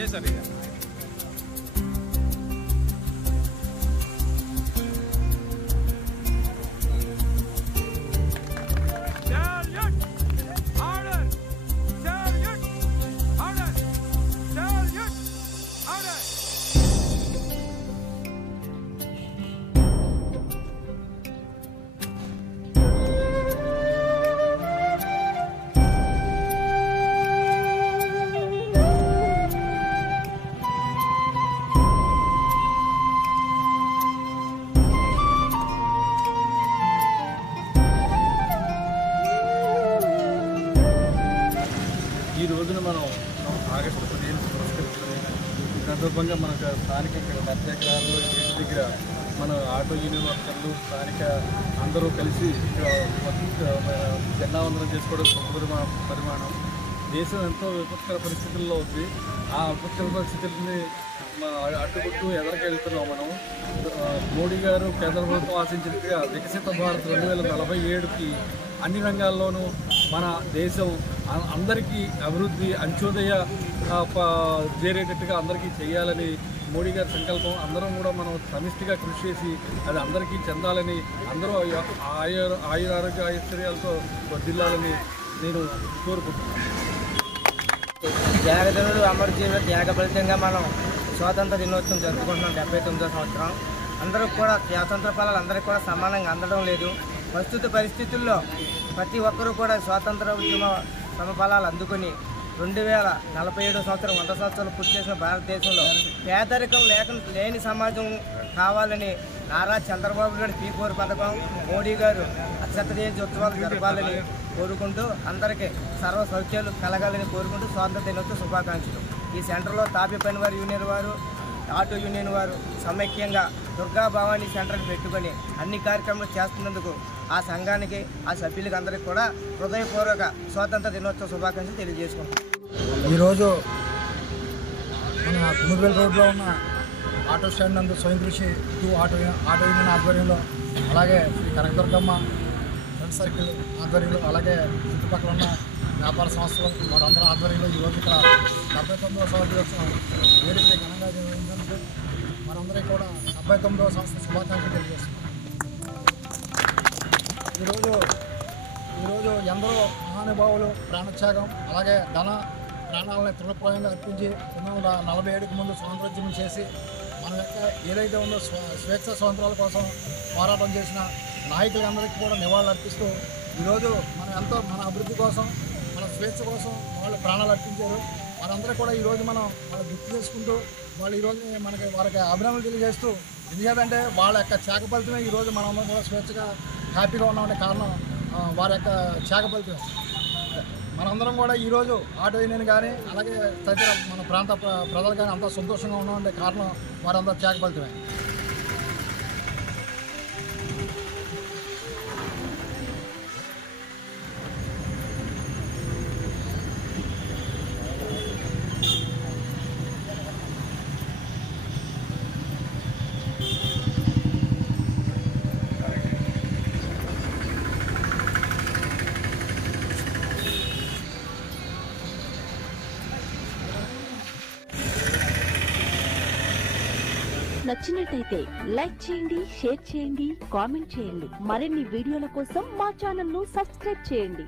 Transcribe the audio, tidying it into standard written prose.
చేశారు. ఇక ఈ రోజున మనం ఆగస్టు 15 పురస్కరించుకుని ఈ సందర్భంగా మనకు స్థానిక ఇక్కడ 10 ఎకరాల్లో ఇంటి దగ్గర మన ఆటో యూనియన్ వర్కర్లు స్థానిక అందరూ కలిసి ఇక్కడ జెండావందనం చేసుకోవడం గొప్ప పరిమాణం. దేశం ఎంతో విపత్కర పరిస్థితుల్లో ఉంది. ఆ విపత్కర పరిస్థితుల్ని అడ్డుకుంటూ ఎదరికెళ్తున్నాం మనం. మోడీ గారు కేంద్ర ప్రభుత్వం ఆశించినట్టుగా వికసిత భారత్ 2047కి అన్ని రంగాల్లోనూ మన దేశం అందరికీ అభివృద్ధి అంత్యోదయ చేరేటట్టుగా అందరికీ చేయాలని మోడీ గారి సంకల్పం. అందరం కూడా మనం సమిష్టిగా కృషి చేసి అది అందరికీ చెందాలని, అందరూ ఆయురారోగ్య ఐశ్వర్యాలతో వర్ధిల్లాలని నేను కోరుకుంటున్నాను. త్యాగదనుడు అమరజీవుల త్యాగ ఫలితంగా మనం స్వాతంత్ర దినోత్సవం జరుపుకుంటున్నాం. 79వ సంవత్సరం. అందరూ కూడా స్వాతంత్ర ఫలాలు అందరికీ కూడా సమానంగా అందడం లేదు. ప్రస్తుత పరిస్థితుల్లో ప్రతి ఒక్కరూ కూడా స్వాతంత్ర ఉద్యమ సమఫలాలు అందుకుని 2047 సంవత్సరం 100 సంవత్సరాలు పూర్తి చేసిన భారతదేశంలో పేదరికం లేని సమాజం కావాలని నారా చంద్రబాబు నాయుడు P4 పథకం, మోడీ గారు అక్షత జయంతి ఉత్సవాలు జరపాలని కోరుకుంటూ అందరికీ సర్వ సౌఖ్యాలు కలగాలని కోరుకుంటూ స్వాతంత్ర దినోత్సవ శుభాకాంక్షలు. ఈ సెంటర్లో తాపీ పనివారి యూనియన్ వారు, ఆటో యూనియన్ వారు సమైక్యంగా దుర్గా భవానీ సెంటర్ని పెట్టుకొని అన్ని కార్యక్రమాలు చేస్తున్నందుకు ఆ సంఘానికి, ఆ సభ్యులకి అందరికీ కూడా హృదయపూర్వక స్వాతంత్ర దినోత్సవ శుభాకాంక్షలు తెలియజేసుకుంటాం. ఈరోజు మన కుముర్వేల్ రోడ్లో ఉన్న ఆటో స్టాండ్ నందు స్వయం కృషి ఆటో యూనియన్ ఆధ్వర్యంలో, అలాగే శ్రీ కనకదుర్గమ్మ ఫ్రెండ్ సర్కిల్ ఆధ్వర్యంలో, అలాగే చుట్టుపక్కల ఉన్న వ్యాపార సంస్థలు వారందరూ ఆధ్వర్యంలో ఈరోజు ఇక్కడ 79వ సంవత్సరం వేదిక ఘనంగా నిర్వహించినందుకు మనందరికీ కూడా 79వ సంవత్సరం శుభాకాంక్షలు తెలియజేస్తున్నాం. ఈరోజు ఎందరో మహానుభావులు ప్రాణత్యాగం, అలాగే ప్రాణాలను తృణప్రాయంగా అర్పించి 1947కి ముందు స్వాతంత్రోద్యమం చేసి మన యొక్క ఏదైతే ఉందో స్వేచ్ఛ స్వాతంత్రాల కోసం పోరాటం చేసిన నాయకులందరికీ కూడా నివాళులు అర్పిస్తూ ఈరోజు మన అభివృద్ధి కోసం, మన స్వేచ్ఛ కోసం వాళ్ళు ప్రాణాలు అర్పించారు. వారందరూ కూడా ఈరోజు మనం వాళ్ళు గుర్తు చేసుకుంటూ వాళ్ళు ఈరోజు వారికి అభినందనలు తెలియజేస్తూ, ఎందుకంటే వాళ్ళ యొక్క త్యాగ ఫలితమే ఈరోజు మనందరం కూడా స్వేచ్ఛగా హ్యాపీగా ఉన్నామంటే కారణం వారి యొక్క త్యాగ ఫలితమే. మనందరం కూడా ఈరోజు ఆటో యూనియన్ కానీ అలాగే తదితర మన ప్రాంత ప్రజలు కానీ అంతా సంతోషంగా ఉన్నామంటే కారణం వారందరూ త్యాగ ఫలితమే. నచ్చినట్టయితే లైక్ చేయండి, షేర్ చేయండి, కామెంట్ చేయండి. మరిన్ని వీడియోల కోసం మా ఛానల్ ను సబ్స్క్రైబ్ చేయండి.